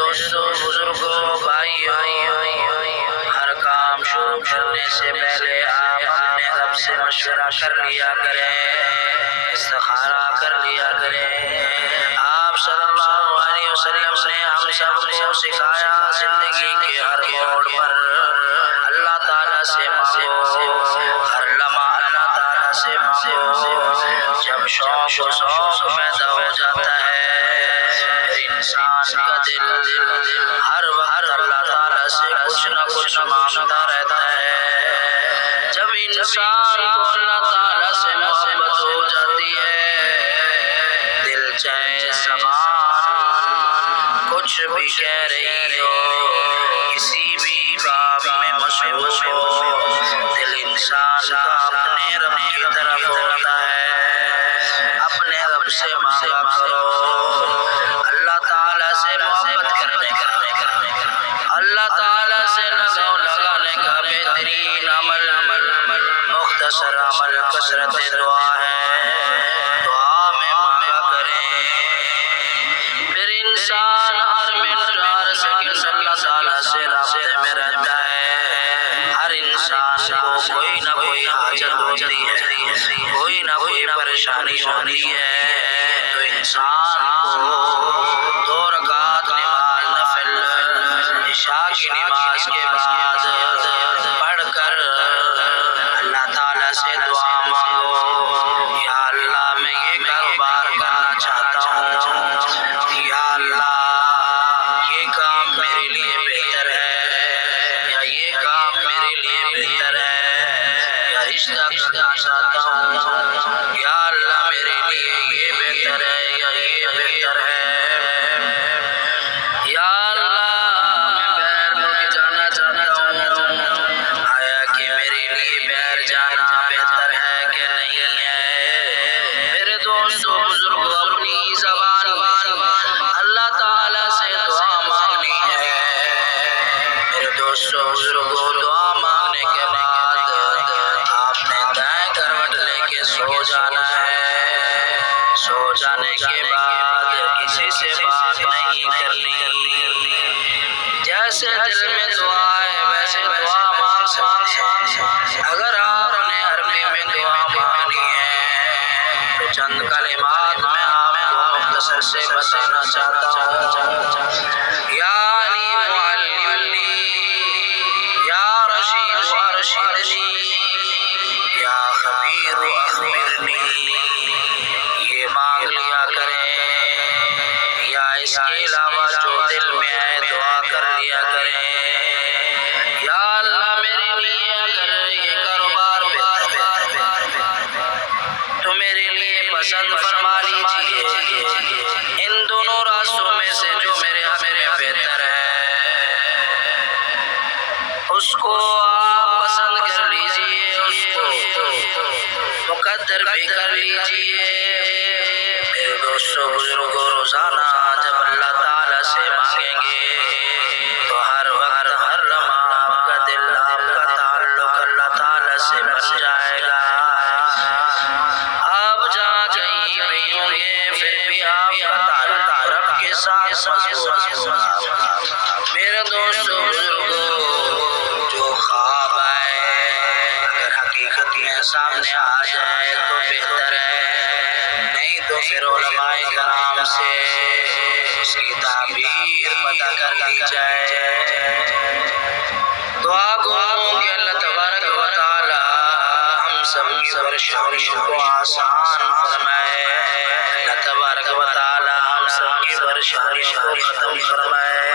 دوستوں بزرگوں بھائیوں، ہر کام شروع کرنے سے پہلے آپ اپنے رب سے مشورہ کر لیا کریں، استخارہ کر لیا کریں۔ آپ صلی اللہ علیہ وسلم نے ہم سب کو سکھایا زندگی کے ہر موڑ پر اللہ تعالیٰ سے مانگو، ہر لمحہ اللہ تعالیٰ سے مانگو۔ جب شوق و ذوق پیدا ہو جاتا ہے پھر انسان کا دل ہر وقت اللہ تعالیٰ سے کچھ نہ کچھ مانگتا رہتا ہے۔ جب انسان کو اللہ تعالیٰ سے محبت ہو جاتی ہے، دل چاہے زبان کچھ بھی کہہ رہی ہو، کسی بھی کام میں مصروف ہو، دل انسان کا اپنے رب کی طرف ہوتا ہے۔ اپنے رب سے مانگا کرو، اللہ تعالیٰ سے محبت کرنے کا، اللہ تعالیٰ سے لگانے کا بہترین عمل مختصر عمل کثرت دعا ہے۔ دعا میں مانگا کریں، پھر انسان ہر منٹ ہر سیکنڈ اللہ تعالیٰ سے رابطے میں رہتا ہے۔ ہر انسان کو کوئی نہ کوئی حاجت ہوتی ہے، کوئی نہ کوئی پریشانی ہوتی ہے، تو انسان کو 2 رکعت نماز نفل عشاء کی نماز کے بعد پڑھ کر اللہ تعالیٰ سے دعا مانگو، یا اللہ میں یہ کاروبار کرنا چاہتا ہوں، یا اللہ یہ کام میرے لیے بہتر ہے، یا یہ کام میرے لیے بہتر ہے، یا رشتہ کرنا چاہتا ہوں، یا اللہ میرے لیے یہ بہتر ہے یا یہ بہتر ہے، یا اللہ میں باہر ملک جانا چاہتا ہوں، آیا کہ میرے لیے باہر جانا بہتر ہے کہ نہیں ہے۔ میرے دوستوں بزرگوں اپنی زبان اللہ تعالیٰ سے دعا مانگنی ہے۔ میرے دوستوں بزرگوں دعا مانگنے کے بعد آپ نے دائیں کروٹ لے کے سو جانا ہے۔ سو جانے کے بعد کسی سے بات نہیں کرنی، جیسے دل میں دعا ہے ویسے دعا مانگ سکتے ہیں۔ اگر آپ نے عربی میں دعا مانگنی ہے تو چند کلمات میں آپ کو مختصر سے بتانا چاہتا ہوں۔ یا علی معلمنی، یا رشید ارشدنی، یا خبیر اخبرنی، یہ مانگ لیا کریں، یا اس کے علاوہ جو دل میں آئے دعا کر لیا کریں۔ یا اللہ میرے لیے اگر یہ کاروبار بہتر ہے تو میرے لیے پسند فرما لیجیے، ان دونوں راستوں میں سے جو میرے حق میں بہتر ہے اس کو آپ پسند کر لیجیے، اس کو مقدر بھی کر لیجیے۔ میرے دوستوں بزرگوں روزانہ جب اللہ تعالیٰ سے مانگیں گے تو ہر وقت ہر لمحہ آپ کا دل آپ کا تعلق اللہ تعالیٰ سے بن جائے گا۔ آپ جہاں کہیں بھی ہوں گے پھر بھی آپ کا تعلق رب کے ساتھ مضبوط ہوگا۔ میرے دوستوں بزرگوں جو خواب آئے اگر حقیقت میں سامنے آ جائے تو بہتر ہے، نہیں تو پھر علماء کرام سے اس کی تعبیر پتہ کر لی جائے۔ دعا کو کہ اللہ تبارک و تعالی ہم سب کی پریشانیوں کو آسان فرمائے، اللہ تبارک و تعالی ہم سب کی پریشانیوں کو ختم فرمائے۔